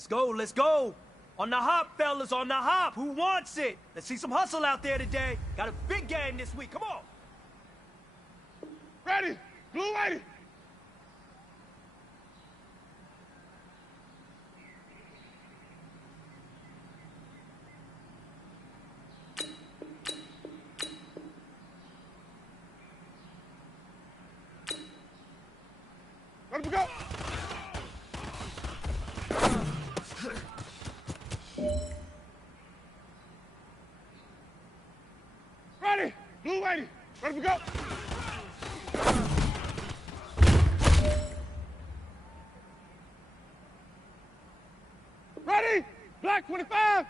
Let's go, let's go. On the hop, fellas, on the hop. Who wants it? Let's see some hustle out there today. Got a big game this week. Come on. Ready. Blue lady. Let him go. Ready. Blue lady. Let him go. Ready. Black 25.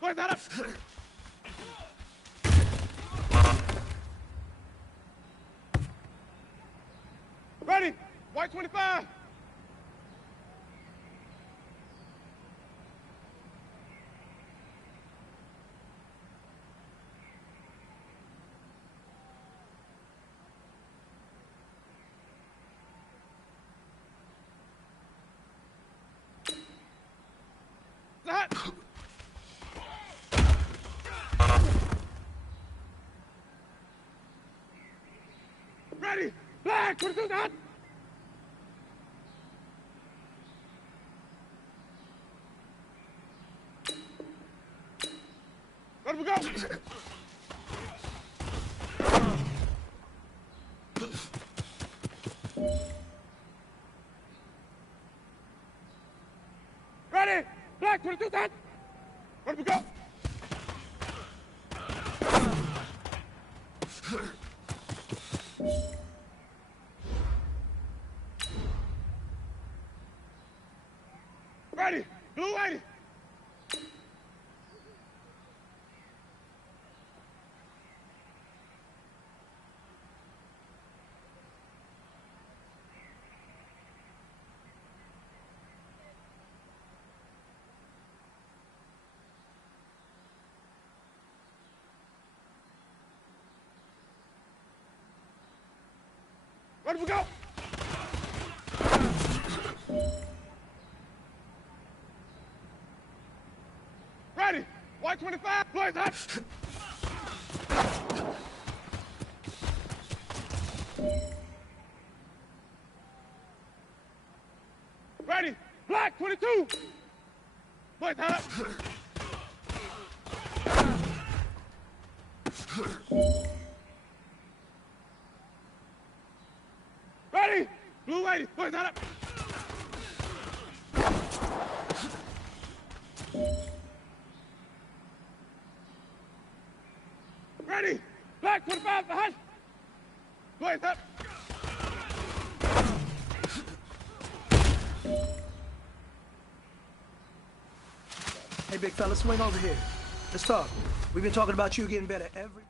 Where's that up? Ready. White 25. That. Ready. Black 22. That. Let him go. Ready. Black 22. That. Let him go. Ready. Blue lady. Let him go. Ready. White 25. Blaze hot. Ready. Black 22. Blaze hot. Ready. Blue lady. Blaze hot. Ready. Black 25 behind. Blaze up. Hey, big fella, swing over here. Let's talk. We've been talking about you getting better every...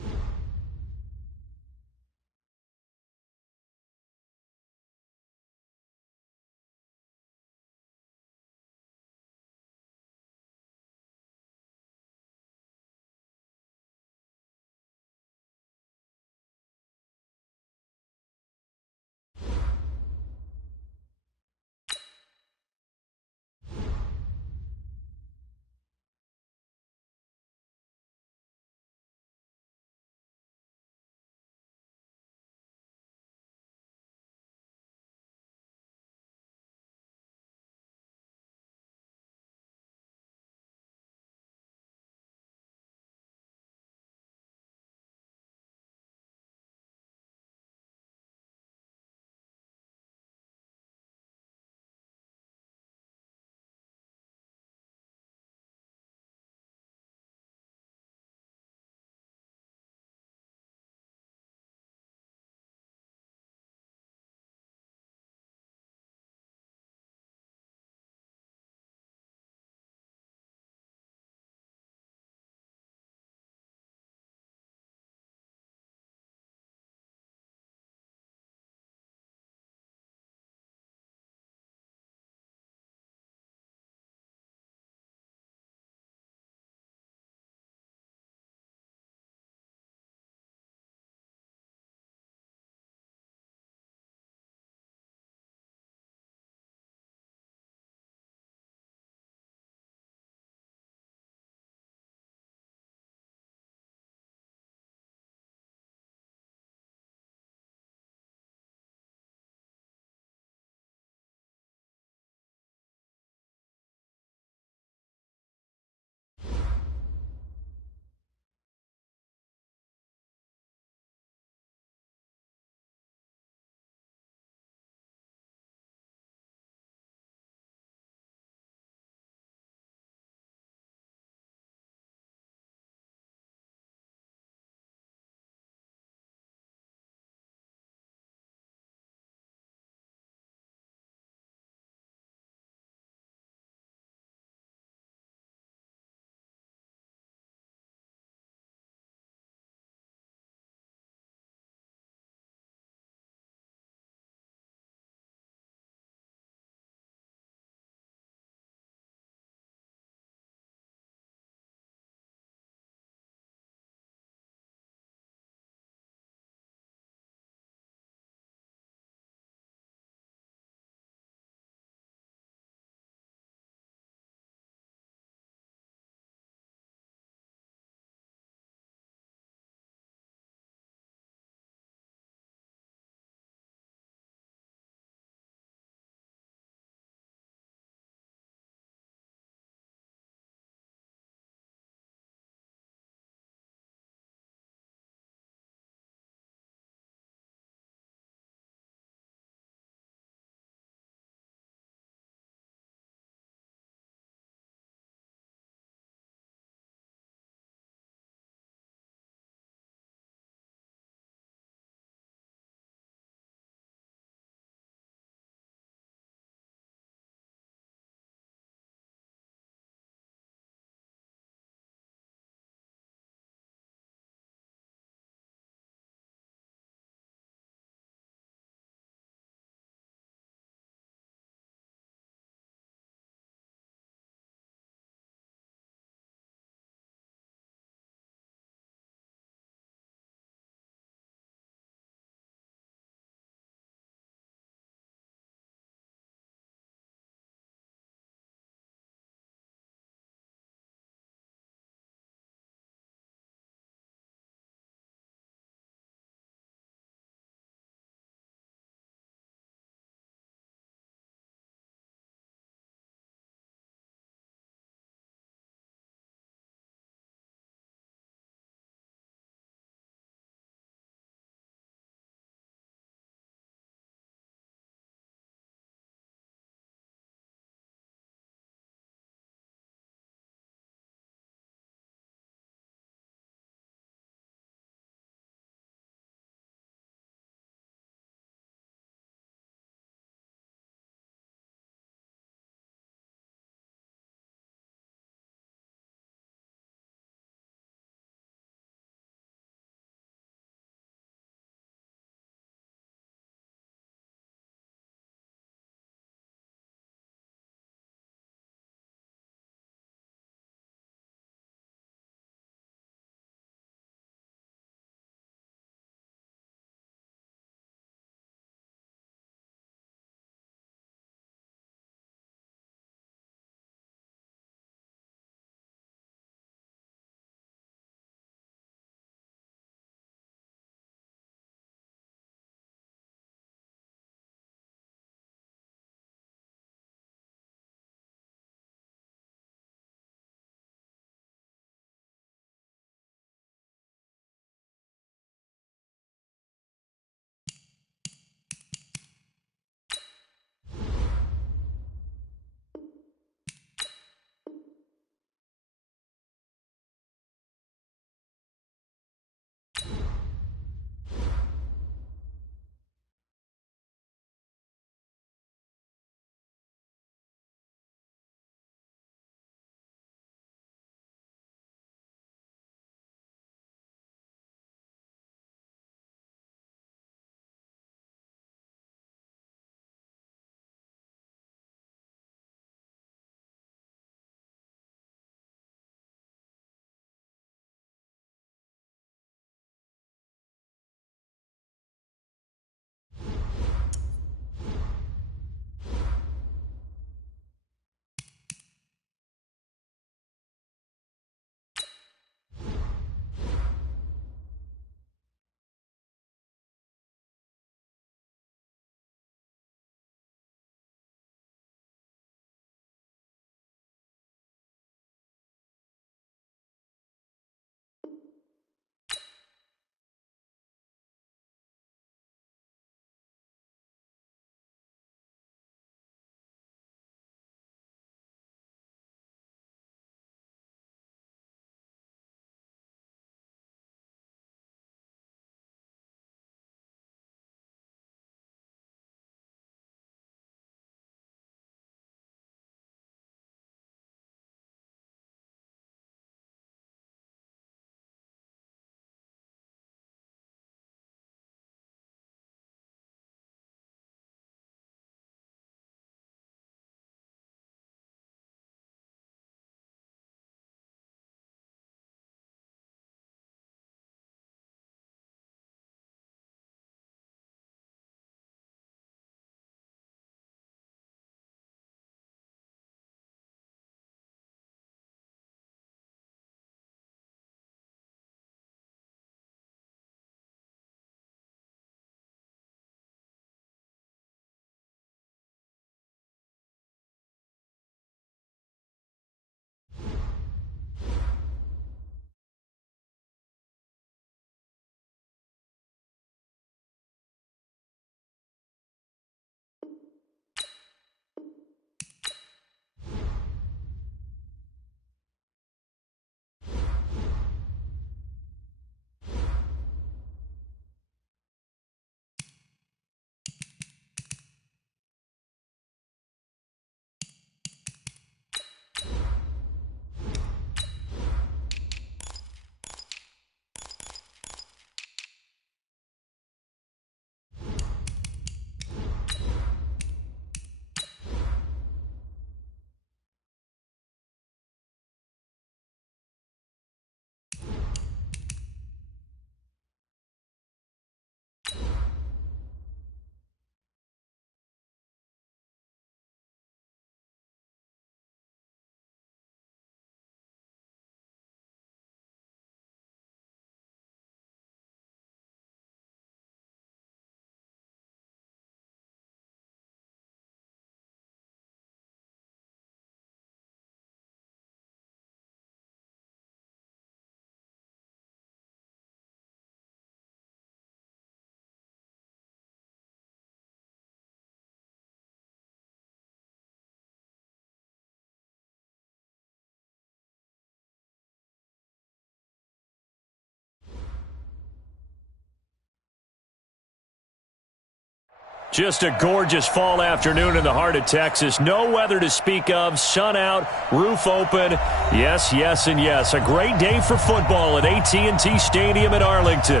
Just a gorgeous fall afternoon in the heart of Texas. No weather to speak of. Sun out, roof open. Yes, yes, and yes. A great day for football at AT&T Stadium in Arlington.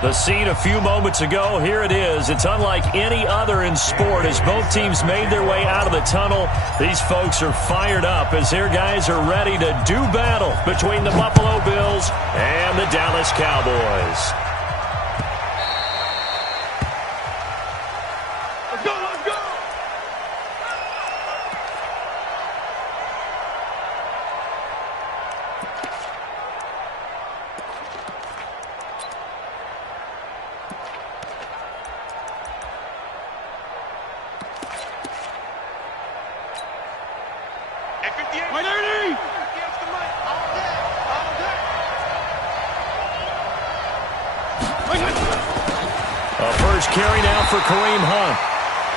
The scene a few moments ago, here it is. It's unlike any other in sport as both teams made their way out of the tunnel. These folks are fired up as their guys are ready to do battle between the Buffalo Bills and the Dallas Cowboys. A first carry now for Kareem Hunt.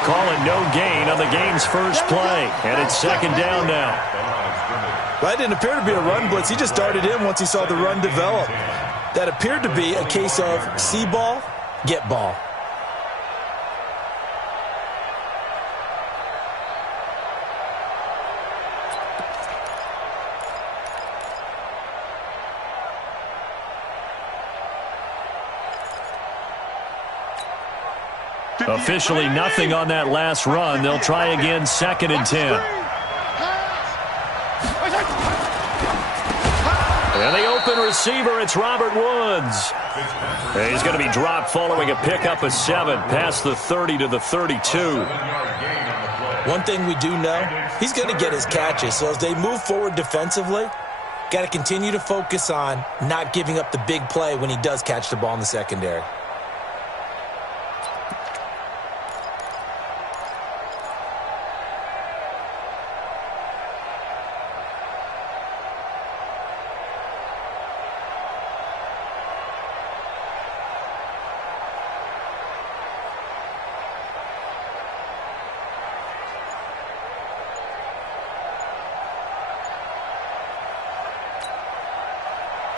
Call it no gain on the game's first play. And it's second down now. Well, it didn't appear to be a run blitz. He just darted in once he saw the run develop. That appeared to be a case of see ball, get ball. Officially nothing on that last run. They'll try again, 2nd and 10. And the open receiver, it's Robert Woods. And he's going to be dropped following a pickup of 7 past the 30 to the 32. One thing we do know, he's going to get his catches. So as they move forward defensively, got to continue to focus on not giving up the big play when he does catch the ball in the secondary.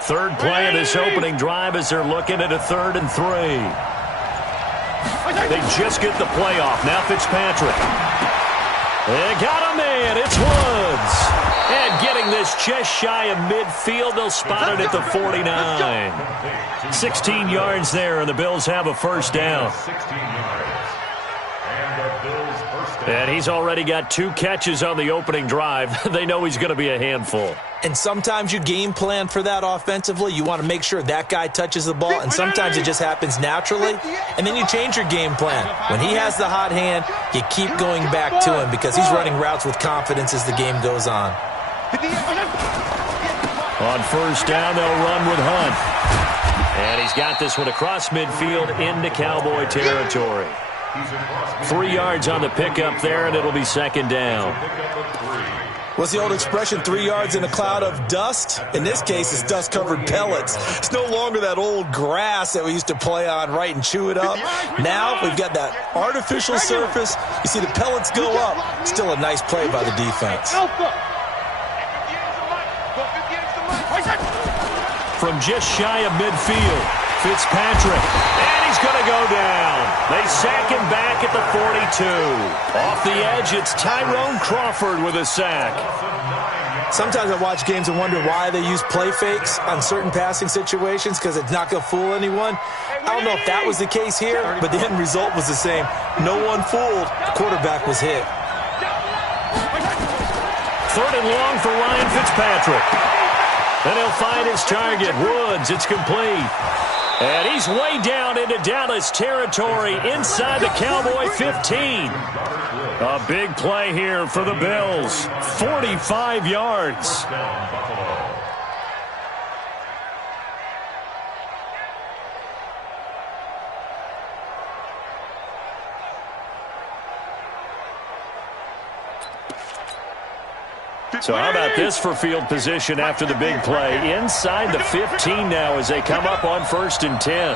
Third play of this opening drive as they're looking at a 3rd and 3. They just get the play off. Now Fitzpatrick. They got him in. It's Woods. And getting this just shy of midfield. They'll spot it at the 49. 16 yards there, and the Bills have a first down. And he's already got 2 catches on the opening drive. They know he's going to be a handful. And sometimes you game plan for that offensively. You want to make sure that guy touches the ball, and sometimes it just happens naturally. And then you change your game plan. When he has the hot hand, you keep going back to him because he's running routes with confidence as the game goes on. On first down, they'll run with Hunt. And he's got this one across midfield into Cowboy territory. 3 yards on the pickup there, and it'll be second down. What's the old expression, 3 yards in a cloud of dust? In this case, it's dust-covered pellets. It's no longer that old grass that we used to play on, right, and chew it up. Now we've got that artificial surface. You see the pellets go up. Still a nice play by the defense. From just shy of midfield, Fitzpatrick. And he's going to go down. They sack him back at the 42. Off the edge, it's Tyrone Crawford with a sack. Sometimes I watch games and wonder why they use play fakes on certain passing situations because it's not going to fool anyone. I don't know if that was the case here, but the end result was the same. No one fooled. The quarterback was hit. 3rd and long for Ryan Fitzpatrick. And he'll find his target, Woods. It's complete. And he's way down into Dallas territory inside the Cowboy 15. A big play here for the Bills. 45 yards. So how about this for field position after the big play? Inside the 15 now as they come up on 1st and 10.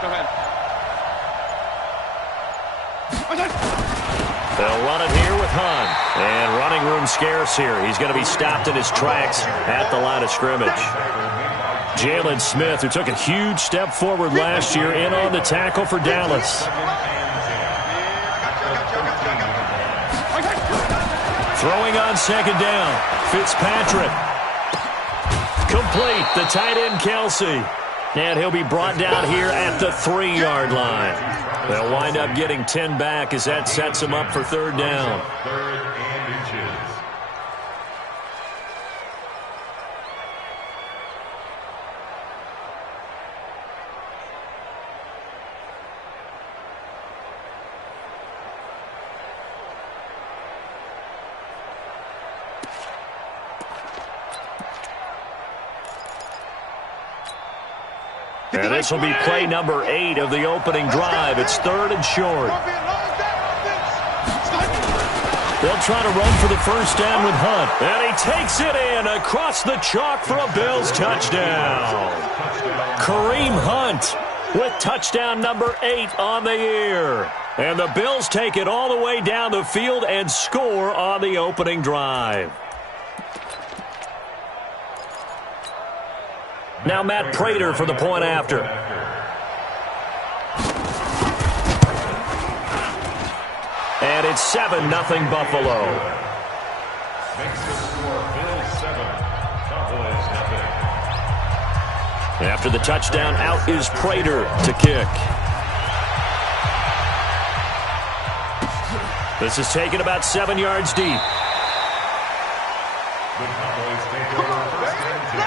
Go ahead. They'll run it here with Hunt. And running room room scarce here. He's going to be stopped in his tracks at the line of scrimmage. Jalen Smith, who took a huge step forward last year, in on the tackle for Dallas. Throwing on second down, Fitzpatrick. Complete, the tight end Kelsey. And he'll be brought down here at the 3-yard line. They'll wind up getting 10 back as that sets him up for third down. And this will be play number 8 of the opening drive. It's 3rd and short. They'll try to run for the first down with Hunt. And he takes it in across the chalk for a Bills touchdown. Kareem Hunt with touchdown number 8 on the year. And the Bills take it all the way down the field and score on the opening drive. Now Matt Prater for the point after. And it's 7-0 Buffalo. Makes the score Bills 7, Cowboys 0. After the touchdown, out is Prater to kick. This is taken about 7 yards deep. The Cowboys take over first and 10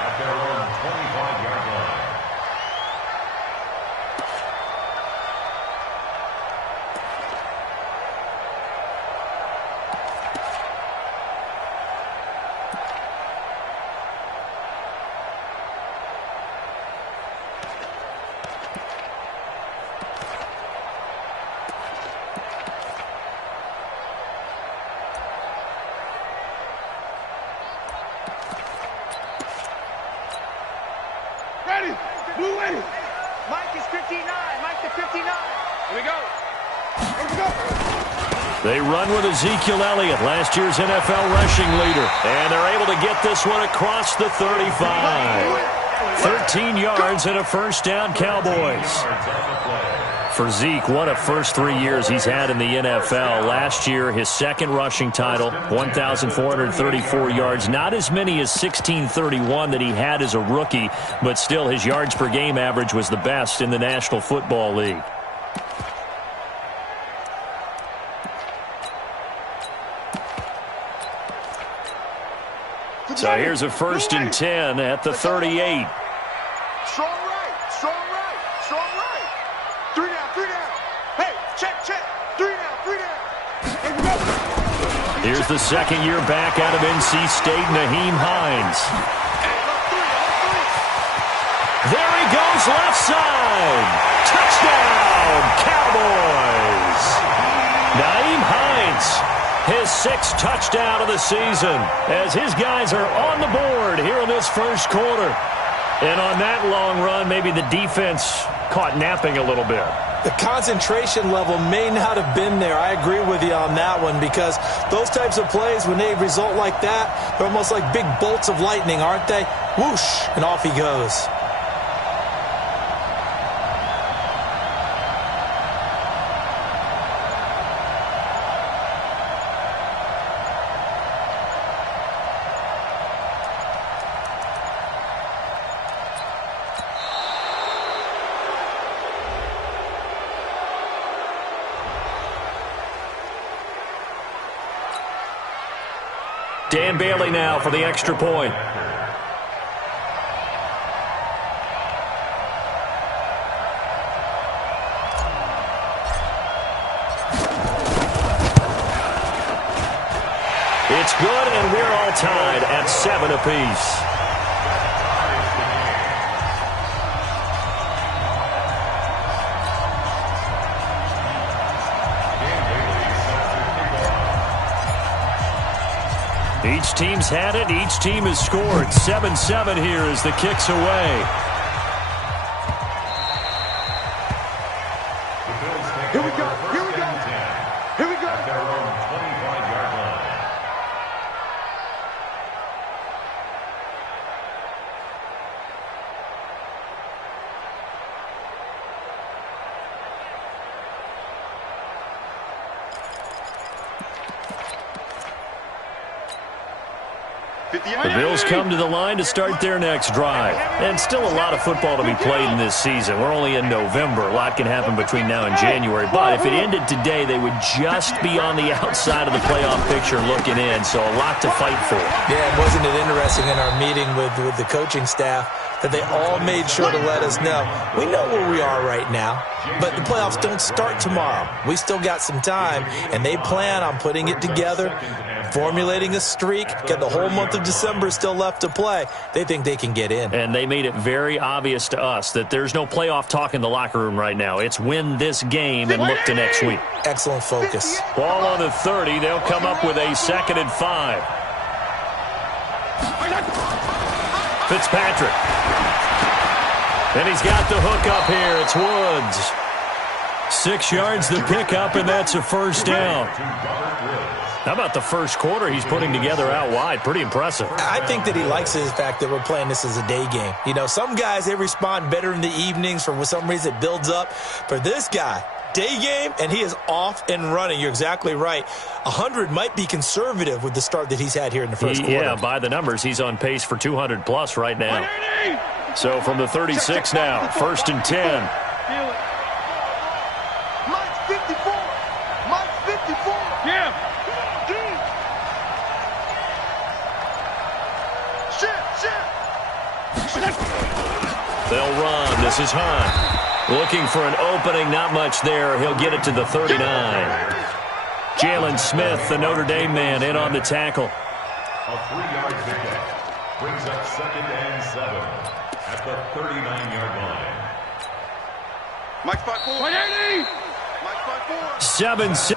at their own 25-yard line. Ready. Blue ready. Mike is 59. Mike to 59. Here we go. Let's go. They run with Ezekiel Elliott, last year's NFL rushing leader. And they're able to get this one across the 35. 13 yards and a first down, Cowboys. For Zeke, what a first 3 years he's had in the NFL. Last year, his second rushing title, 1,434 yards. Not as many as 1,631 that he had as a rookie, but still his yards per game average was the best in the National Football League. So here's a 1st and 10 at the 38. Strong right. Strong right. Strong right. 3 down. 3 down. Hey, check. 3 down. 3 down. Here we go. Here's the second-year back out of NC State, Nyheim Hines. There he goes, left side. Touchdown, Cowboys. Nyheim Hines, his 6th touchdown of the season, as his guys are on the board here in this first quarter. And on that long run, maybe the defense caught napping a little bit. The concentration level may not have been there. I agree with you on that one, because those types of plays, when they result like that, they're almost like big bolts of lightning, aren't they? Whoosh, and off he goes. Dan Bailey now for the extra point. It's good, and we're all tied at 7 apiece. Each team's had it. Each team has scored. 7-7 here as the kick's away. Here we go. Here we go. Here we go. At their own 25-yard line. The Bills come to the line to start their next drive. And still a lot of football to be played in this season. We're only in November. A lot can happen between now and January. But if it ended today, they would just be on the outside of the playoff picture looking in. So a lot to fight for. Yeah, wasn't it interesting in our meeting with the coaching staff that they all made sure to let us know, we know where we are right now, but the playoffs don't start tomorrow. We still got some time, and they plan on putting it together, formulating a streak, got the whole month of December still left to play. They think they can get in. And they made it very obvious to us that there's no playoff talk in the locker room right now. It's win this game and look to next week. Excellent focus. Ball on the 30. They'll come up with a 2nd and 5. Fitzpatrick. And he's got the hook up here. It's Woods. 6 yards the pickup, and that's a first down. How about the first quarter he's putting together out wide? Pretty impressive. I think that he likes the fact that we're playing this as a day game. You know, some guys, they respond better in the evenings. For some reason, it builds up. For this guy, day game, and he is off and running. You're exactly right. 100 might be conservative with the start that he's had here in the first quarter. Yeah, by the numbers, he's on pace for 200-plus right now. So from the 36 now, 1st and 10. Mike's 54. Mike's 54. Yeah. They'll run. This is Hunt. Looking for an opening. Not much there. He'll get it to the 39. Jalen Smith, the Notre Dame man, in on the tackle. A 3-yard pickup brings up 2nd and 7 at the 39-yard line. Mike's 5-4. 180. Mike's 5-4. 7-6.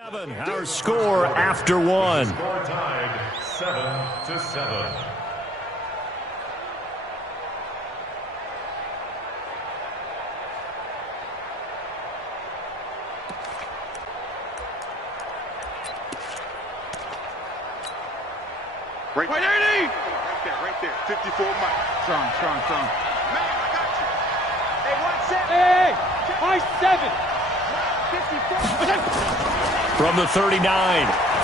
Our score after 1. Score tied 7-7. Right there. 54 Mike. Strong. Man, I got you. Hey, watch that. Hey, I 7. 54. From the 39,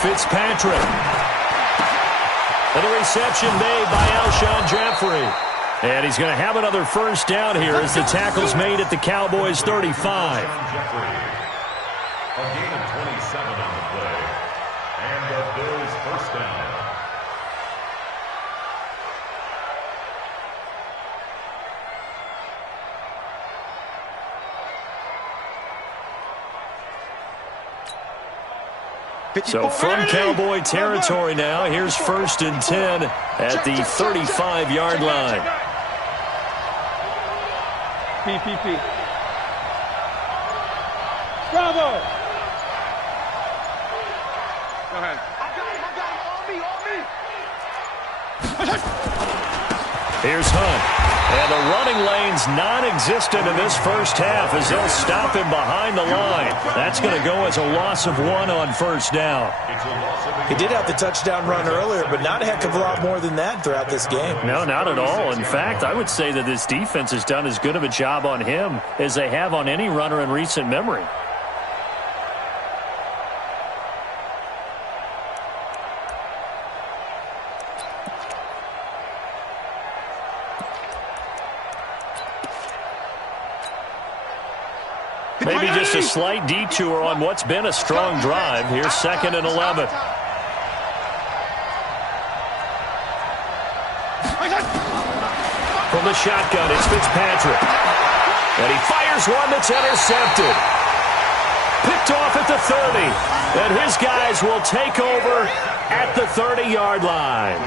Fitzpatrick. And the reception made by Alshon Jeffrey. And he's going to have another first down here as the tackle's made at the Cowboys' 35. A gain of 27 on the play. And the Bills first down. So from Cowboy territory now, here's 1st and 10 at the 35-yard line. PPP. Bravo. Go ahead. On me. Here's Hunt. And the running lane's non-existent in this first half as they'll stop him behind the line. That's going to go as a loss of 1 on first down. He did have the touchdown run earlier, but not a heck of a lot more than that throughout this game. No, not at all. In fact, I would say that this defense has done as good of a job on him as they have on any runner in recent memory. Maybe just a slight detour on what's been a strong drive. Here's 2nd and 11. From the shotgun, it's Fitzpatrick. And he fires one that's intercepted. Picked off at the 30. And his guys will take over at the 30-yard line.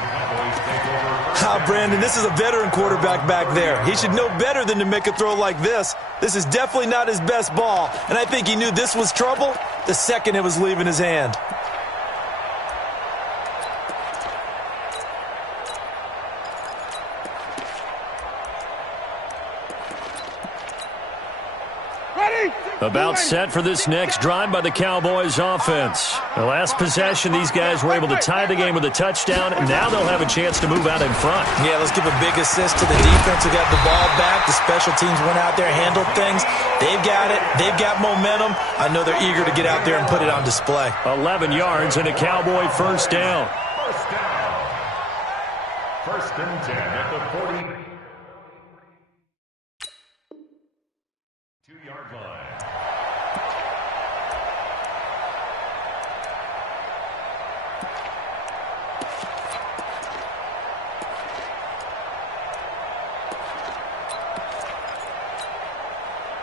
Brandon, this is a veteran quarterback back there. He should know better than to make a throw like this. This is definitely not his best ball, and I think he knew this was trouble the second it was leaving his hand. About set for this next drive by the Cowboys offense. The last possession, these guys were able to tie the game with a touchdown, and now they'll have a chance to move out in front. Yeah, let's give a big assist to the defense who got the ball back. The special teams went out there, handled things. They've got it. They've got momentum. I know they're eager to get out there and put it on display. 11 yards and a Cowboy first down. First down. 1st and 10 at the 42-yard line.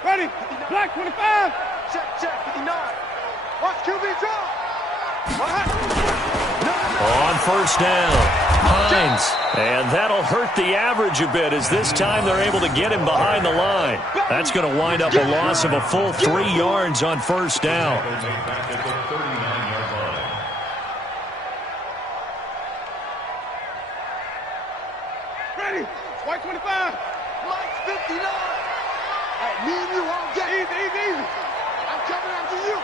Ready. Black 25. Check, 59. Watch QB draw. On first down, Hines. And that'll hurt the average a bit as this time they're able to get him behind the line. That's going to wind up a loss of a full 3 yards on first down. Back at the 39-yard line. Ready. White 25. Mike's 59. Hey, me and you won't get it. Easy. I'm coming after you.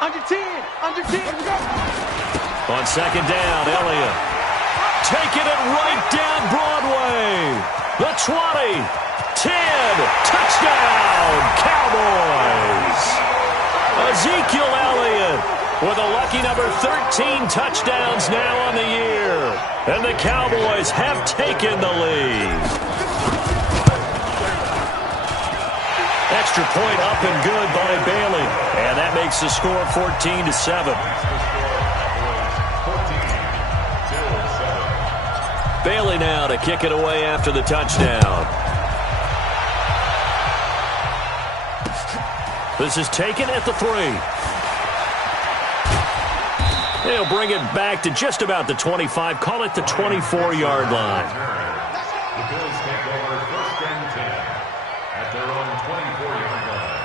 Under 10. Let's go. On second down, Elliott. Taking it right down Broadway. The 20. 10. Touchdown, Cowboys. Ezekiel Elliott with a lucky number 13 touchdowns now on the year. And the Cowboys have taken the lead. Extra point up and good by Bailey. And that makes the score 14-7. Bailey now to kick it away after the touchdown. This is taken at the 3. They'll bring it back to just about the 25. Call it the 24-yard line. The Bills take over 1st and 10 at their own 24-yard line.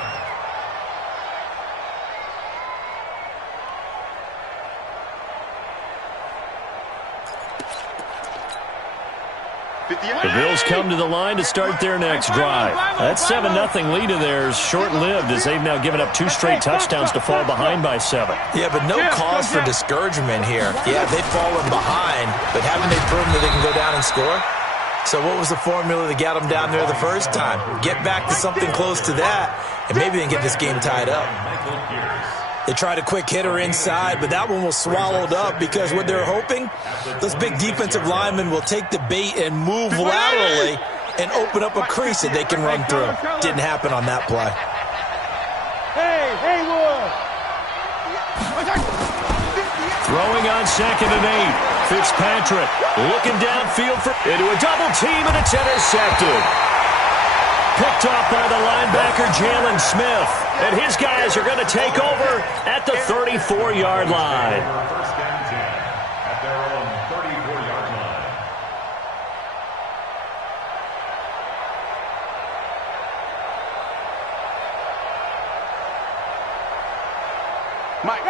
The Bills come to the line to start their next drive. That 7-0 lead of theirs short-lived as they've now given up 2 straight touchdowns to fall behind by 7. Yeah, but no cause for discouragement here. Yeah, they've fallen behind, but haven't they proven that they can go down and score? So what was the formula that got them down there the first time? Get back to something close to that, and maybe they can get this game tied up. They tried a quick hitter inside, but that one was swallowed up because what they're hoping, those big defensive linemen will take the bait and move laterally and open up a crease that they can run through. Didn't happen on that play. Hey, Wood. Throwing on 2nd and 8. Fitzpatrick looking downfield into a double team, and it's intercepted. Picked off by the linebacker, Jalen Smith. And his guys are going to take over at the 34-yard line. 1st and 10 at their own 34-yard line.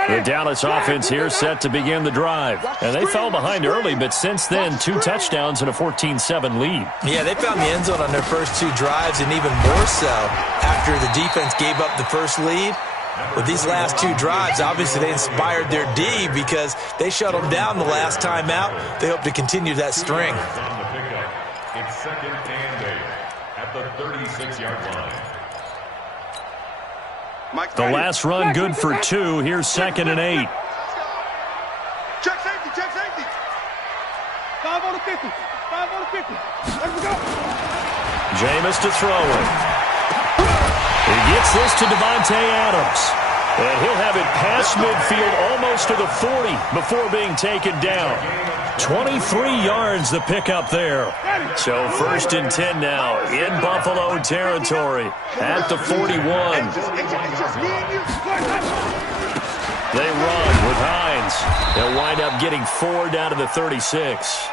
The Dallas offense here set to begin the drive. And they fell behind early, but since then, 2 touchdowns and a 14-7 lead. Yeah, they found the end zone on their first 2 drives, and even more so after the defense gave up the first lead. With these last 2 drives, obviously they inspired their D because they shut them down the last time out. They hope to continue that string. On the pickup, it's 2nd and 8 at the 36-yard line. The last run good for 2. Here's 2nd and 8. Check safety. 5 on the 50. Let's go. Jameis to throw it. He Gets this to Devontae Adams. And he'll have it past midfield almost to the 40 before being taken down. 23 yards the pickup there. So 1st and 10 now in Buffalo territory at the 41. They run with Hines. They'll wind up getting 4 down to the 36.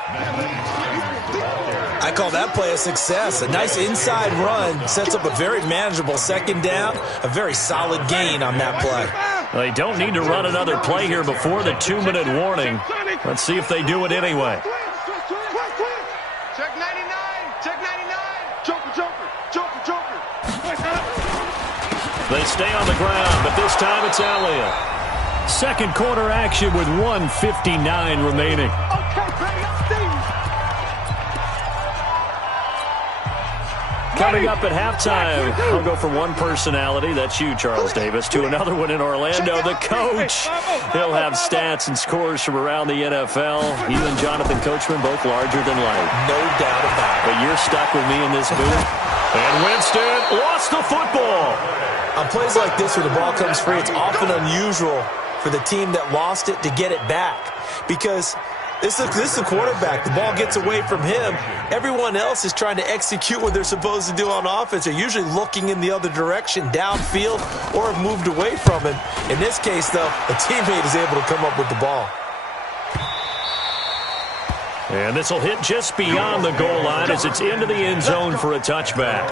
I call that play a success. A nice inside run sets up a very manageable 2nd down. A very solid gain on that play. They don't need to run another play here before the 2-minute warning. Let's see if they do it anyway. Check 99. Check 99. Joker. They stay on the ground, but this time it's Elliott. 2nd quarter action with 1:59 remaining. Coming up at halftime, I'll go from one personality, that's you, Charles Davis, to another one in Orlando, the coach. He'll have stats and scores from around the NFL. You and Jonathan Coachman, both larger than life. No doubt about it. But you're stuck with me in this booth. And Winston lost the football. On plays like this where the ball comes free, it's often unusual for the team that lost it to get it back. Because this is the quarterback. The ball gets away from him. Everyone else is trying to execute what they're supposed to do on offense. They're usually looking in the other direction, downfield, or have moved away from him. In this case, though, a teammate is able to come up with the ball. And this will hit just beyond the goal line as it's into the end zone for a touchback.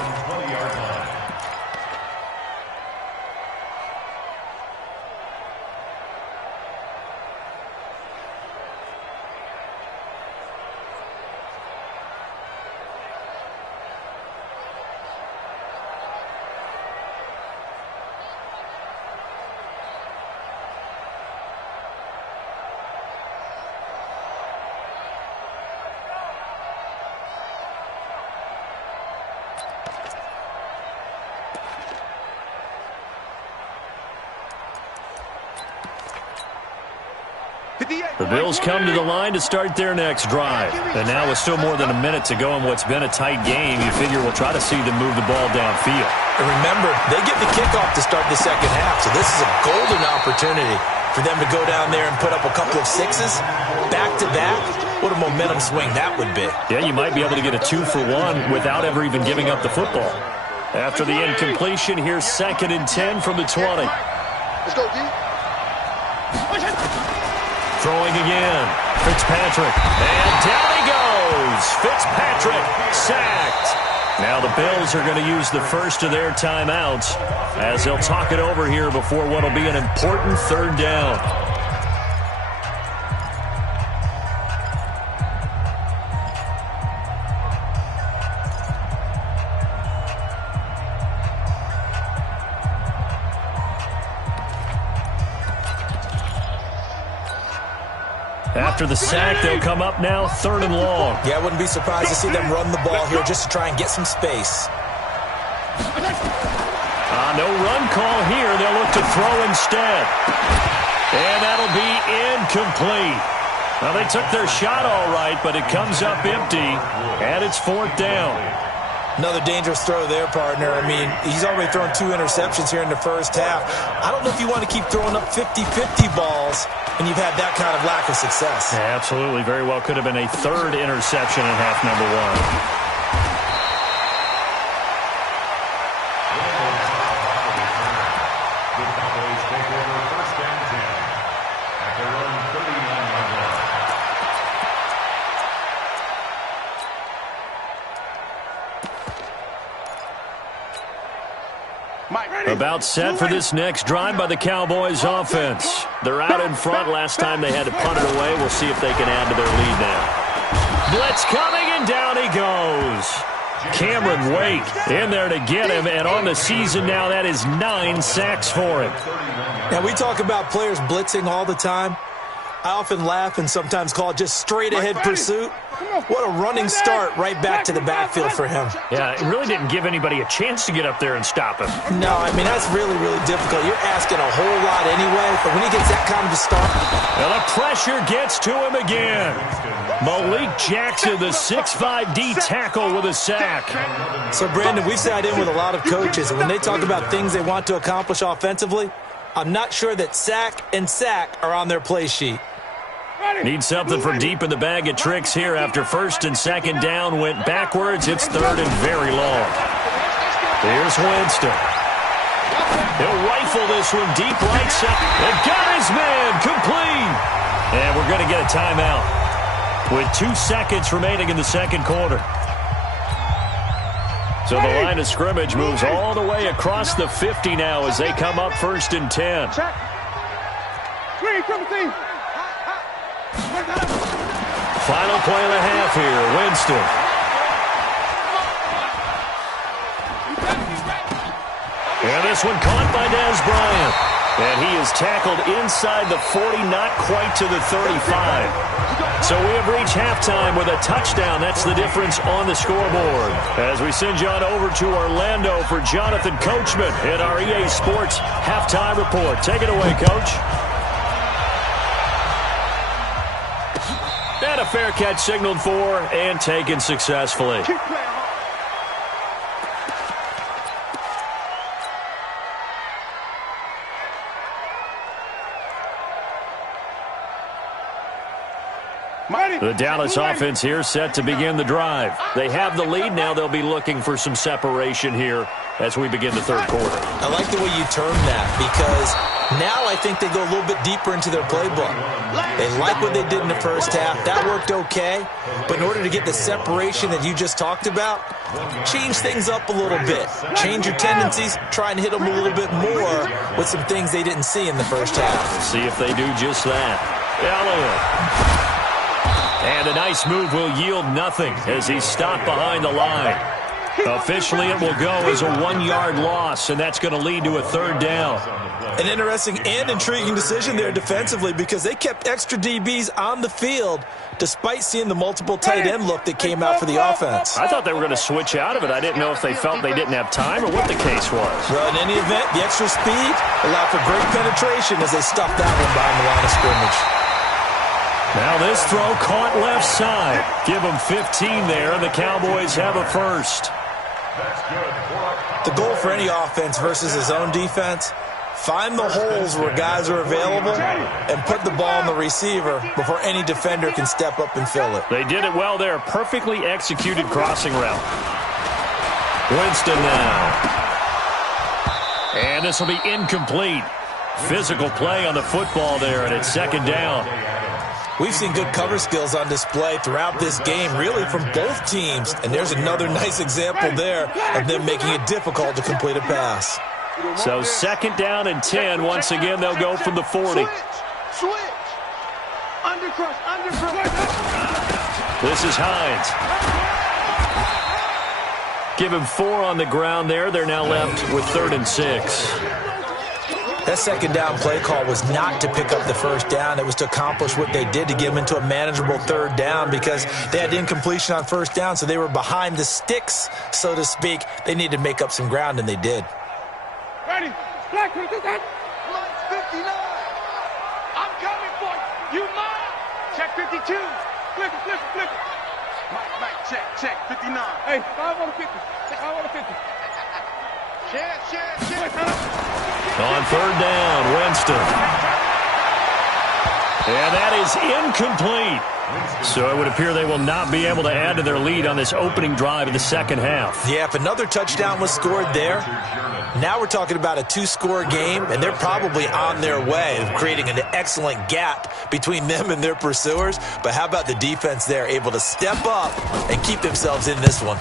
The Bills come to the line to start their next drive. And now with still more than a minute to go in what's been a tight game, you figure we'll try to see them move the ball downfield. And remember, they get the kickoff to start the 2nd half, so this is a golden opportunity for them to go down there and put up a couple of 6s back-to-back. What a momentum swing that would be. Yeah, you might be able to get a 2-for-1 without ever even giving up the football. After the incompletion, here's 2nd and 10 from the 20. Let's go, D. Throwing again. Fitzpatrick. And down he goes. Fitzpatrick sacked. Now the Bills are going to use the first of their timeouts as they'll talk it over here before what will be an important 3rd down. After the sack, they'll come up now 3rd and long. Yeah, I wouldn't be surprised to see them run the ball here just to try and get some space. No run call here. They'll look to throw instead. And that'll be incomplete. Well, they took their shot all right, but it comes up empty, and it's 4th down. Another dangerous throw there, partner. I mean, he's already thrown 2 interceptions here in the 1st half. I don't know if you want to keep throwing up 50-50 balls when you've had that kind of lack of success. Yeah, absolutely. Very well could have been a 3rd interception in half number 1. The Cowboys take over 1st and 10 at their own 39-yard line. About set for this next drive by the Cowboys offense. They're out in front. Last time they had to punt it away. We'll see if they can add to their lead now. Blitz coming, and down he goes. Cameron Wake in there to get him, and on the season now, that is 9 sacks for him. Now, we talk about players blitzing all the time. I often laugh and sometimes call it just straight-ahead pursuit. What a running start right back to the backfield for him. Yeah, it really didn't give anybody a chance to get up there and stop him. No, I mean, that's really, really difficult. You're asking a whole lot anyway, but when he gets that kind of a start. Well, the pressure gets to him again. Malik Jackson, the 6'5" D tackle with a sack. So, Brandon, we've sat in with a lot of coaches, and when they talk about things they want to accomplish offensively, I'm not sure that sack and sack are on their play sheet. Need something from deep in the bag of tricks here after first and second down went backwards. It's third and very long. Here's Winston. He'll rifle this one deep right side. And got his man complete. And we're going to get a timeout with 2 seconds remaining in the second quarter. So the line of scrimmage moves all the way across the 50 now as they come up first and 10. Final play and a half here. Winston. And this one caught by Dez Bryant. And he is tackled inside the 40, not quite to the 35. So we have reached halftime with a touchdown. That's the difference on the scoreboard. As we send you on over to Orlando for Jonathan Coachman in our EA Sports halftime report. Take it away, Coach. And a fair catch signaled for and taken successfully. The Dallas offense here set to begin the drive. They have the lead. Now they'll be looking for some separation here as we begin the third quarter. I like the way you term that because now I think they go a little bit deeper into their playbook. They like what they did in the first half. That worked okay. But in order to get the separation that you just talked about, change things up a little bit. Change your tendencies. Try and hit them a little bit more with some things they didn't see in the first half. See if they do just that. Elliott. And a nice move will yield nothing as he's stopped behind the line. Officially, it will go as a 1-yard loss, and that's going to lead to a third down. An interesting and intriguing decision there defensively because they kept extra DBs on the field despite seeing the multiple tight end look that came out for the offense. I thought they were going to switch out of it. I didn't know if they felt they didn't have time or what the case was. Well, in any event, the extra speed allowed for great penetration as they stuffed that one behind the line of scrimmage. Now this throw caught left side. Give them 15 there, and the Cowboys have a first. The goal for any offense versus his own defense, find the holes where guys are available and put the ball on the receiver before any defender can step up and fill it. They did it well there. Perfectly executed crossing route. Winston now. And this will be incomplete. Physical play on the football there, and it's second down. We've seen good cover skills on display throughout this game, really from both teams. And there's another nice example there of them making it difficult to complete a pass. So second down and 10. Once again, they'll go from the 40. Switch. Undercrush. This is Hines. Give him 4 on the ground there. They're now left with 3rd and 6. That second down play call was not to pick up the first down. It was to accomplish what they did to get them into a manageable third down because they had incompletion on first down, so they were behind the sticks, so to speak. They needed to make up some ground, and they did. Ready. Black, do that. Lights 59. I'm coming for you. You mine. Check 52. Flip it. Mike, check 59. Hey, 5 on the 50. 5 on the 50. Share. On third down, Winston. And that is incomplete. So it would appear they will not be able to add to their lead on this opening drive of the second half. Yeah, if another touchdown was scored there, now we're talking about a 2-score game, and they're probably on their way of creating an excellent gap between them and their pursuers. But how about the defense there, able to step up and keep themselves in this one?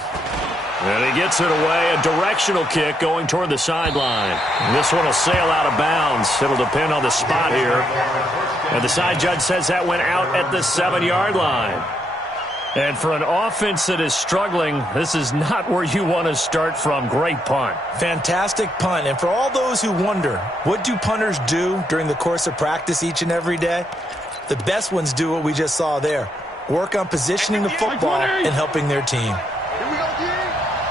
And he gets it away, a directional kick going toward the sideline. And this one will sail out of bounds. It'll depend on the spot here. And the side judge says that went out at the 7-yard line. And for an offense that is struggling, this is not where you want to start from. Great punt. Fantastic punt. And for all those who wonder, what do punters do during the course of practice each and every day? The best ones do what we just saw there. Work on positioning the football and helping their team. Here we go, G.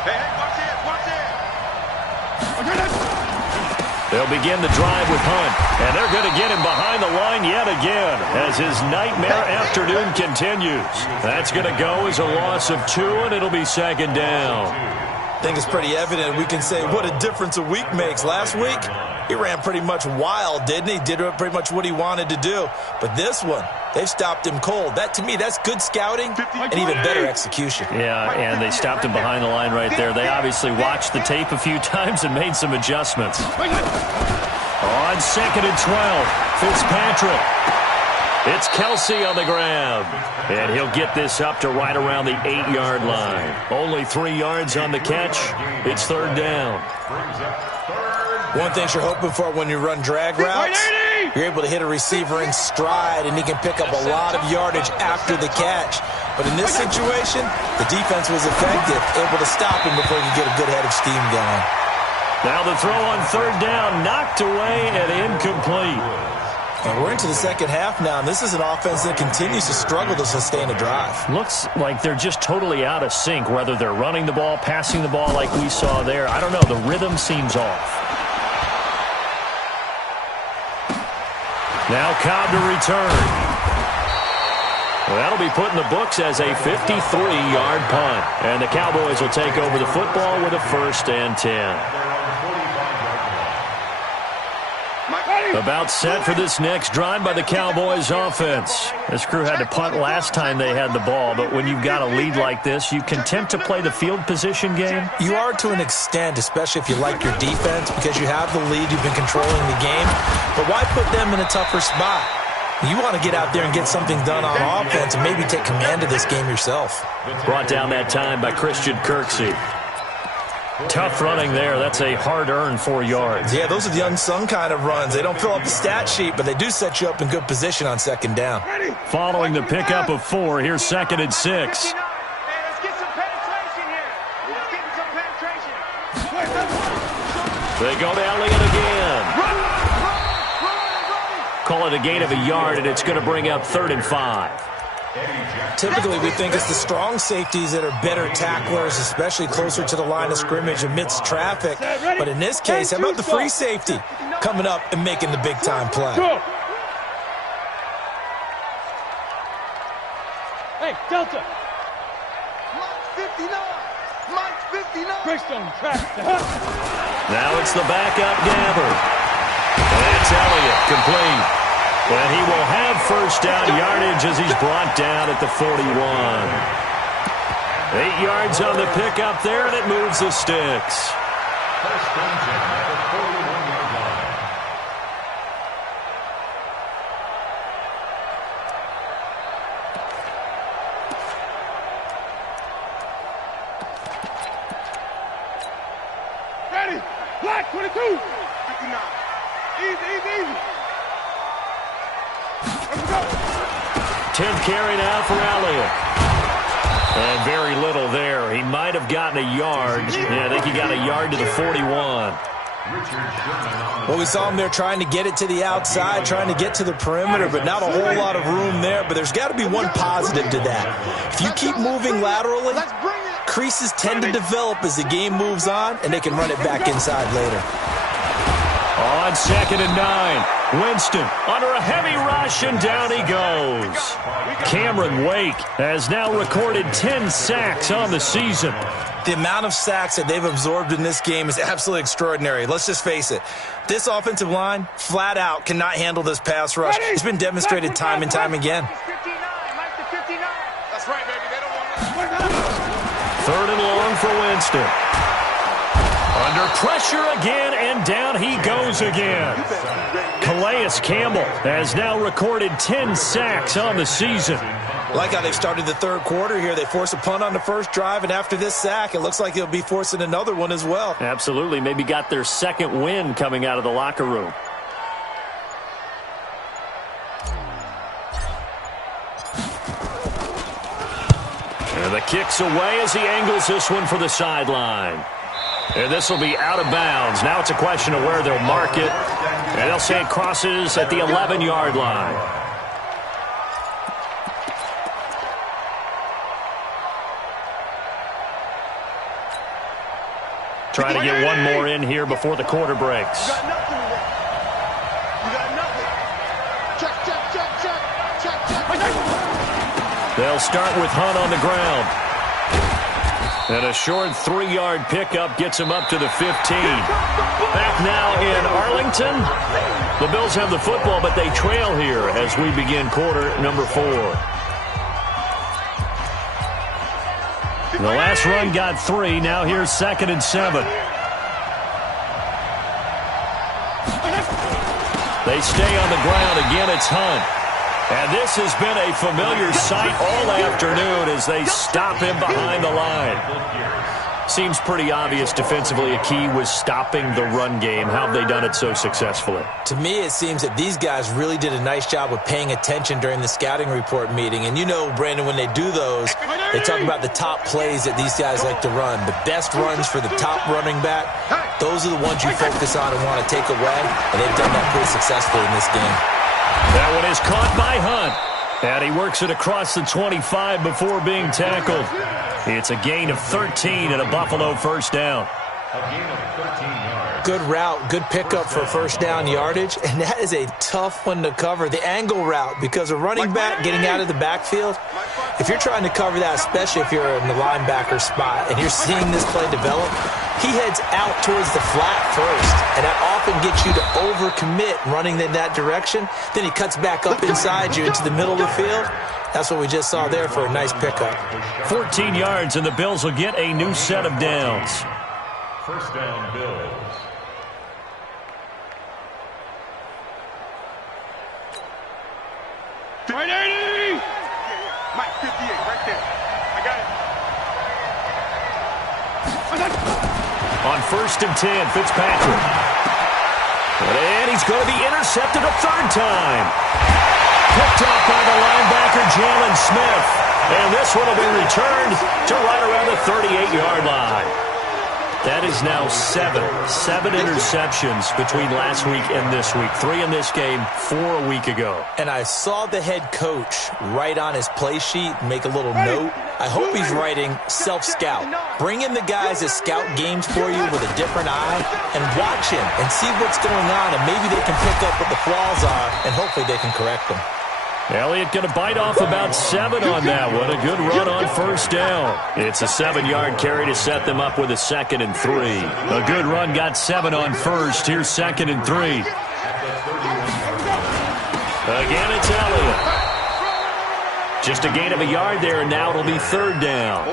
Hey, watch it, watch it. They'll begin the drive with Hunt, and they're going to get him behind the line yet again as his nightmare afternoon continues. That's going to go as a loss of 2, and it'll be second down. I think it's pretty evident. We can say what a difference a week makes. Last week, he ran pretty much wild, didn't he? Did pretty much what he wanted to do. But this one, they've stopped him cold. That, to me, that's good scouting and even better execution. Yeah, and they stopped him behind the line right there. They obviously watched the tape a few times and made some adjustments. On 2nd and 12, Fitzpatrick. It's Kelsey on the grab. And he'll get this up to right around the 8-yard line. Only 3 yards on the catch. It's third down. One thing you're hoping for when you run drag routes, you're able to hit a receiver in stride, and he can pick up a lot of yardage after the catch. But in this situation, the defense was effective, able to stop him before he could get a good head of steam going. Now the throw on third down, knocked away and incomplete. And we're into the second half now, and this is an offense that continues to struggle to sustain a drive. Looks like they're just totally out of sync, whether they're running the ball, passing the ball like we saw there. I don't know. The rhythm seems off. Now Cobb to return. Well, that'll be put in the books as a 53-yard punt. And the Cowboys will take over the football with a 1st and 10. About set for this next drive by the Cowboys offense. This crew had to punt last time they had the ball, but when you've got a lead like this, you content to play the field position game? You are to an extent, especially if you like your defense, because you have the lead, you've been controlling the game. But why put them in a tougher spot? You want to get out there and get something done on offense and maybe take command of this game yourself. Brought down that time by Christian Kirksey. Tough running there. That's a hard-earned 4 yards. Yeah, those are the unsung kind of runs. They don't fill up the stat sheet, but they do set you up in good position on second down. Following the pickup of 4, here's 2nd and 6. Hey, let's get some penetration here. Let's get some penetration. They go to Elliott again. Call it a gain of a yard, and it's going to bring up 3rd and 5. Typically, we think it's the strong safeties that are better tacklers, especially closer to the line of scrimmage amidst traffic. But in this case, how about the free safety coming up and making the big-time play? Hey, Delta. Mike 59. Mike 59. Greystone track. Now it's the backup Gabbert. And that's Elliott, complete. And he will have 1st down yardage as he's brought down at the 41. 8 yards on the pickup there, and it moves the sticks. 1st and 10 at the 41-yard line. Ready. Black 22. 59. Easy. 10th carry now for Elliott. And very little there. He might have gotten a yard. Yeah, I think he got a yard to the 41. Well, we saw him there trying to get it to the outside, trying to get to the perimeter, but not a whole lot of room there. But there's got to be one positive to that. If you keep moving laterally, creases tend to develop as the game moves on, and they can run it back inside later. On 2nd and 9. Winston under a heavy rush, and down he goes. Cameron Wake has now recorded 10 sacks on the season. The amount of sacks that they've absorbed in this game is absolutely extraordinary. Let's just face it. This offensive line, flat out, cannot handle this pass rush. It's been demonstrated time and time again. That's right, baby. They don't want that. 3rd and long for Winston. Under pressure again, and down he goes again. Calais Campbell has now recorded 10 sacks on the season. Like how they've started the 3rd quarter here. They force a punt on the 1st drive, and after this sack, it looks like they'll be forcing another one as well. Absolutely. Maybe got their 2nd win coming out of the locker room. And the kick's away as he angles this one for the sideline. And this will be out of bounds. Now it's a question of where they'll mark it. And they'll say it crosses at the 11-yard line. Trying to get one more in here before the quarter breaks. You got nothing today. You got nothing. Check. They'll start with Hunt on the ground. And a short 3-yard pickup gets him up to the 15. Back now in Arlington. The Bills have the football, but they trail here as we begin quarter number 4. The last run got 3. Now here's 2nd and 7. They stay on the ground. Again, it's Hunt. And this has been a familiar sight all afternoon as they stop him behind the line. Seems pretty obvious defensively a key was stopping the run game. How have they done it so successfully? To me, it seems that these guys really did a nice job of paying attention during the scouting report meeting. And you know, Brandon, when they do those, they talk about the top plays that these guys like to run. The best runs for the top running back, those are the ones you focus on and want to take away. And they've done that pretty successfully in this game. That one is caught by Hunt. And he works it across the 25 before being tackled. It's a gain of 13 and a Buffalo first down. A gain of 13 yards. Good route, good pickup for first down yardage, and that is a tough one to cover. The angle route, because a running back getting out of the backfield, if you're trying to cover that, especially if you're in the linebacker spot and you're seeing this play develop, he heads out towards the flat first, and that often gets you to overcommit running in that direction. Then he cuts back up inside you into the middle of the field. That's what we just saw there for a nice pickup. 14 yards, and the Bills will get a new set of downs. First down, Bills. Right 80! Mike, 58, right there. I got it. On 1st and 10, Fitzpatrick. And he's going to be intercepted a 3rd time. Picked off by the linebacker, Jalen Smith. And this one will be returned to right around the 38-yard line. That is now 7 interceptions between last week and this week. 3 in this game, 4 a week ago. And I saw the head coach write on his play sheet, make a little note. I hope he's writing self-scout. Bring in the guys that scout games for you with a different eye and watch him and see what's going on, and maybe they can pick up what the flaws are, and hopefully they can correct them. Elliott going to bite off about 7 on that one. A good run on first down. It's a 7-yard carry to set them up with a 2nd and 3. A good run got 7 on first. Here's 2nd and 3. Again, it's Elliott. Just a gain of a yard there, and now it'll be 3rd down.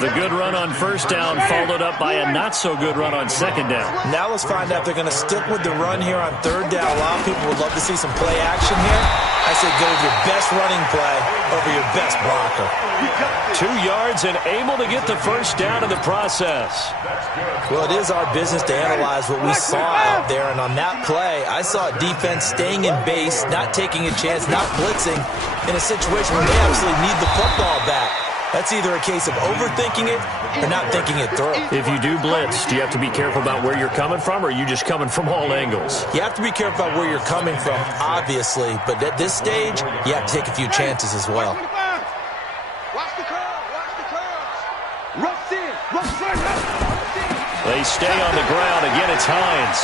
The good run on first down followed up by a not-so-good run on 2nd down. Now let's find out if they're going to stick with the run here on 3rd down. A lot of people would love to see some play action here. I say go with your best running play over your best blocker. 2 yards and able to get the first down in the process. Well, it is our business to analyze what we saw out there, and on that play, I saw a defense staying in base, not taking a chance, not blitzing, in a situation where they absolutely need the football back. That's either a case of overthinking it or not thinking it through. If you do blitz, do you have to be careful about where you're coming from, or are you just coming from all angles? You have to be careful about where you're coming from, obviously, but at this stage, you have to take a few chances as well. Watch the curve. Rush in. They stay on the ground. Again, it's Hines.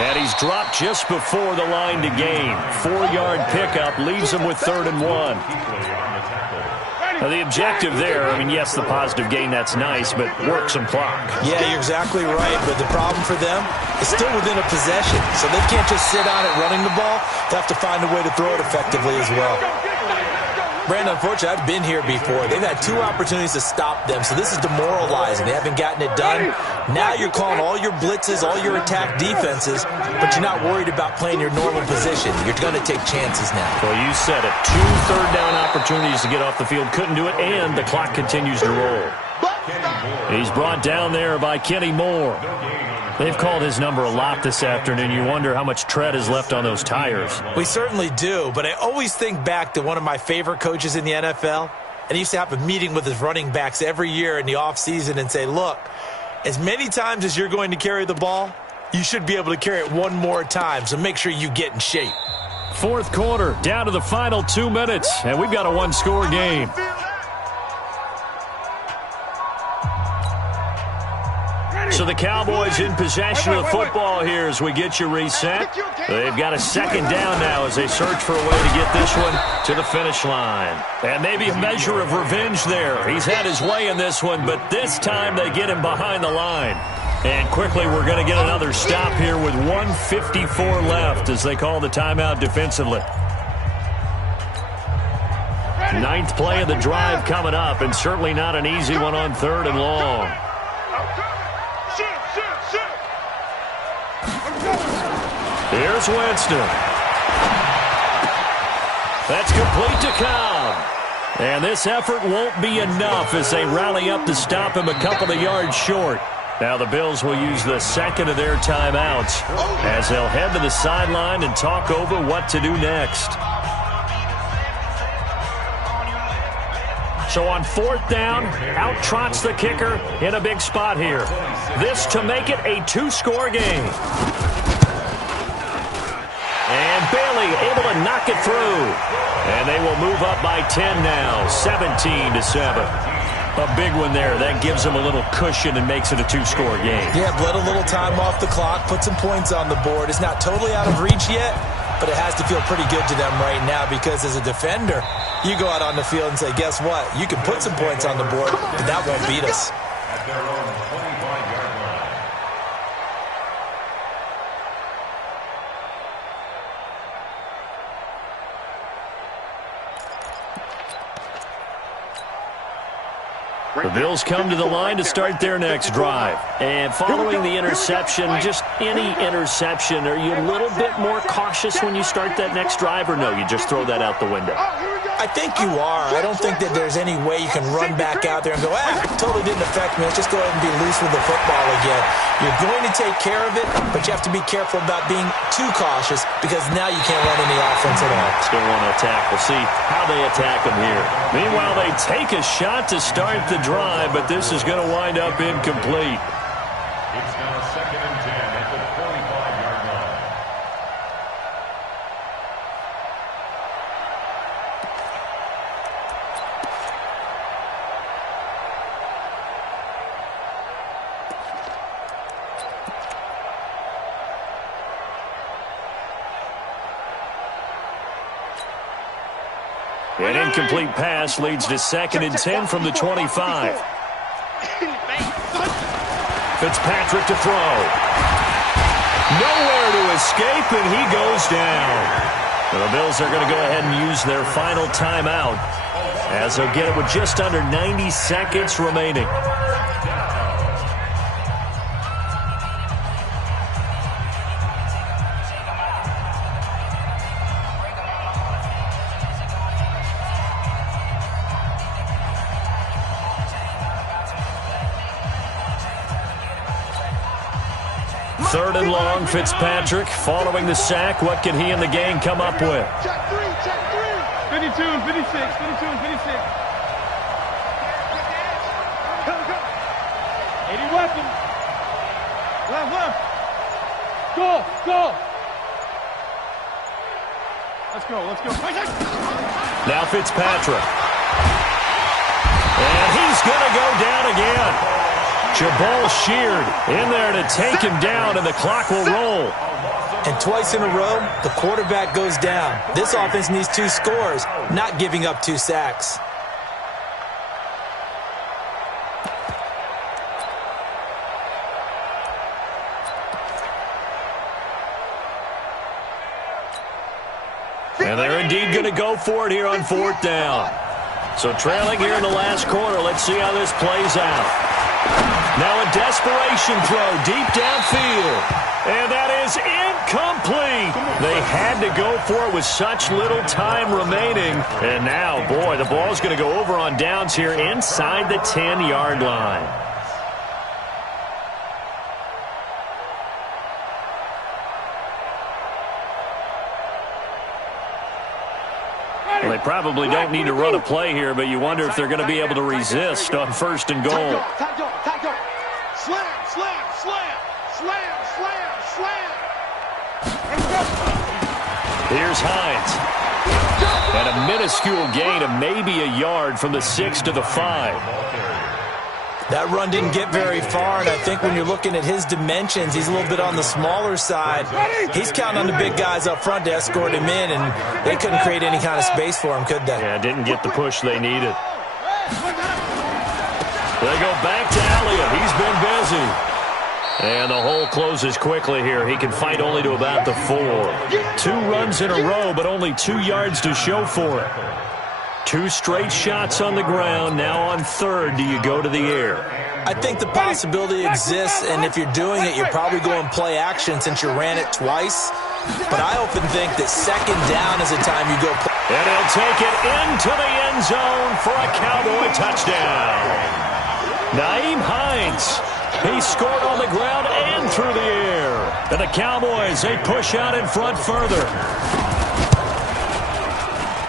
And he's dropped just before the line to gain. 4-yard pickup leaves him with 3rd and 1. Now, the objective there, I mean, yes, the positive gain, that's nice, but work some clock. Yeah, you're exactly right, but the problem for them is still within a possession, so they can't just sit on it running the ball. They have to find a way to throw it effectively as well. Brandon, unfortunately, I've been here before. They've had 2 opportunities to stop them, so this is demoralizing. They haven't gotten it done. Now you're calling all your blitzes, all your attack defenses, but you're not worried about playing your normal position. You're going to take chances now. Well, you said it. 2 third-down opportunities to get off the field. Couldn't do it, and the clock continues to roll. He's brought down there by Kenny Moore. They've called his number a lot this afternoon. You wonder how much tread is left on those tires. We certainly do, but I always think back to one of my favorite coaches in the NFL, and he used to have a meeting with his running backs every year in the offseason and say, look, as many times as you're going to carry the ball, you should be able to carry it one more time, so make sure you get in shape. 4th quarter, down to the final 2 minutes, and we've got a 1-score game. So the Cowboys in possession of the football here as we get you reset. They've got a second down now as they search for a way to get this one to the finish line. And maybe a measure of revenge there. He's had his way in this one, but this time they get him behind the line. And quickly we're going to get another stop here with 1:54 left as they call the timeout defensively. Ninth play of the drive coming up, and certainly not an easy one on 3rd and long. Here's Winston. That's complete to Cobb. And this effort won't be enough as they rally up to stop him a couple of yards short. Now the Bills will use the second of their timeouts as they'll head to the sideline and talk over what to do next. So on 4th down, out trots the kicker in a big spot here. This to make it a 2-score game. And Bailey able to knock it through. And they will move up by 10 now, 17-7. A big one there. That gives them a little cushion and makes it a 2-score game. Yeah, bled a little time off the clock, put some points on the board. It's not totally out of reach yet, but it has to feel pretty good to them right now because as a defender, you go out on the field and say, guess what? You can put some points on the board, but that won't beat us. At their own 25-yard line. The Bills come to the line to start their next drive. And following the interception, just any interception, are you a little bit more cautious when you start that next drive, or no, you just throw that out the window? I think you are. I don't think that there's any way you can run back out there and go, totally didn't affect me. Let's just go ahead and be loose with the football again. You're going to take care of it, but you have to be careful about being too cautious because now you can't run any offense at all. Still want to attack. We'll see how they attack them here. Meanwhile, they take a shot to start the drive, but this is going to wind up incomplete. It's now 2nd and 10 at the 45-yard line. An incomplete pass leads to 2nd and 10 from the 25. Fitzpatrick to throw. Nowhere to escape, and he goes down. The Bills are going to go ahead and use their final timeout as they'll get it with just under 90 seconds remaining. Third and long, Fitzpatrick following the sack. What can he and the gang come up with? Check 3, check 3. 52 and 56, 52 and 56. Go. 80 weapon. Left. Go. Let's go. Now Fitzpatrick. And he's going to go down again. Jabal sheared in there to take him down, and the clock will roll. And twice in a row, the quarterback goes down. This offense needs 2 scores, not giving up 2 sacks. And they're indeed going to go for it here on 4th down. So trailing here in the last quarter, let's see how this plays out. Now a desperation throw deep downfield. And that is incomplete. They had to go for it with such little time remaining. And now, boy, the ball's going to go over on downs here inside the 10-yard line. Well, they probably don't need to run a play here, but you wonder if they're going to be able to resist on 1st and goal. Here's Hines. And a minuscule gain of maybe a yard from the 6 to the 5. That run didn't get very far, and I think when you're looking at his dimensions, he's a little bit on the smaller side. He's counting on the big guys up front to escort him in, and they couldn't create any kind of space for him, could they? Yeah, didn't get the push they needed. They go back to Elliott. He's been busy. And the hole closes quickly here. He can fight only to about the 4. 2 runs in a row, but only 2 yards to show for it. 2 straight shots on the ground. Now on 3rd, do you go to the air? I think the possibility exists, and if you're doing it, you're probably going play action since you ran it twice. But I often think that 2nd down is the time you go play. And he'll take it into the end zone for a Cowboy touchdown. Nyheim Hines. He scored on the ground and through the air. And the Cowboys, they push out in front further.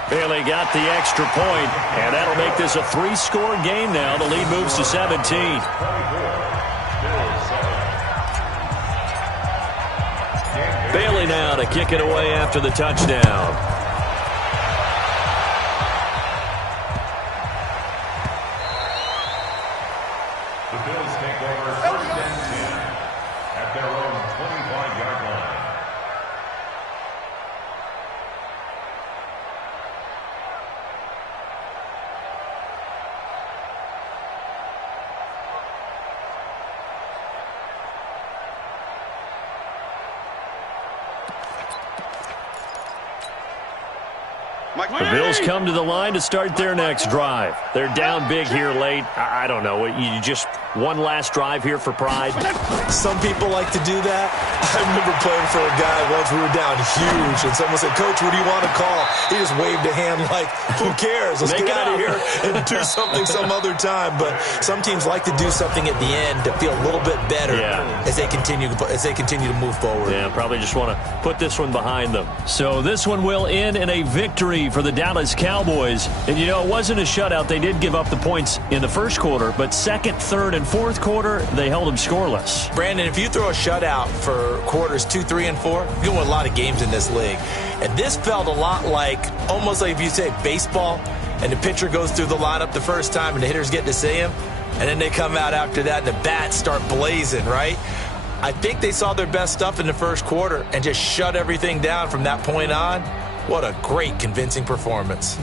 Bailey got the extra point, and that'll make this a 3-score game now. The lead moves to 17. Bailey now to kick it away after the touchdown. The Bills take over 1st and 10 at their own 25-yard line. The Bills come to the line to start their next drive. They're down big here late. I don't know. You just one last drive here for pride? Some people like to do that. I remember playing for a guy once. We were down huge, and someone said, "Coach, what do you want to call?" He just waved a hand like, who cares? Let's get out of here and do something some other time. But some teams like to do something at the end to feel a little bit better as they continue to move forward. Yeah, probably just want to put this one behind them. So this one will end in a victory for the Dallas Cowboys. And, you know, it wasn't a shutout. They did give up the points in the first quarter, but second, third, and fourth quarter, they held them scoreless. Brandon, if you throw a shutout for quarters 2, 3, and 4, you're going to win a lot of games in this league. And this felt a lot like, almost like if you say baseball, and the pitcher goes through the lineup the first time and the hitters get to see him, and then they come out after that and the bats start blazing, right? I think they saw their best stuff in the first quarter and just shut everything down from that point on. What a great, convincing performance.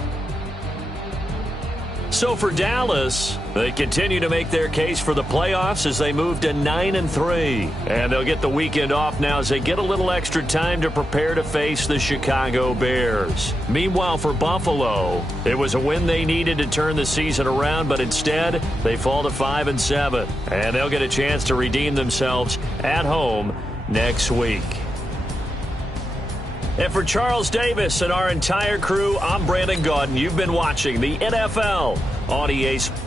So for Dallas, they continue to make their case for the playoffs as they move to 9-3. And they'll get the weekend off now as they get a little extra time to prepare to face the Chicago Bears. Meanwhile, for Buffalo, it was a win they needed to turn the season around, but instead, they fall to 5-7. And they'll get a chance to redeem themselves at home next week. And for Charles Davis and our entire crew, I'm Brandon Gaudin. You've been watching the NFL on EA Sports.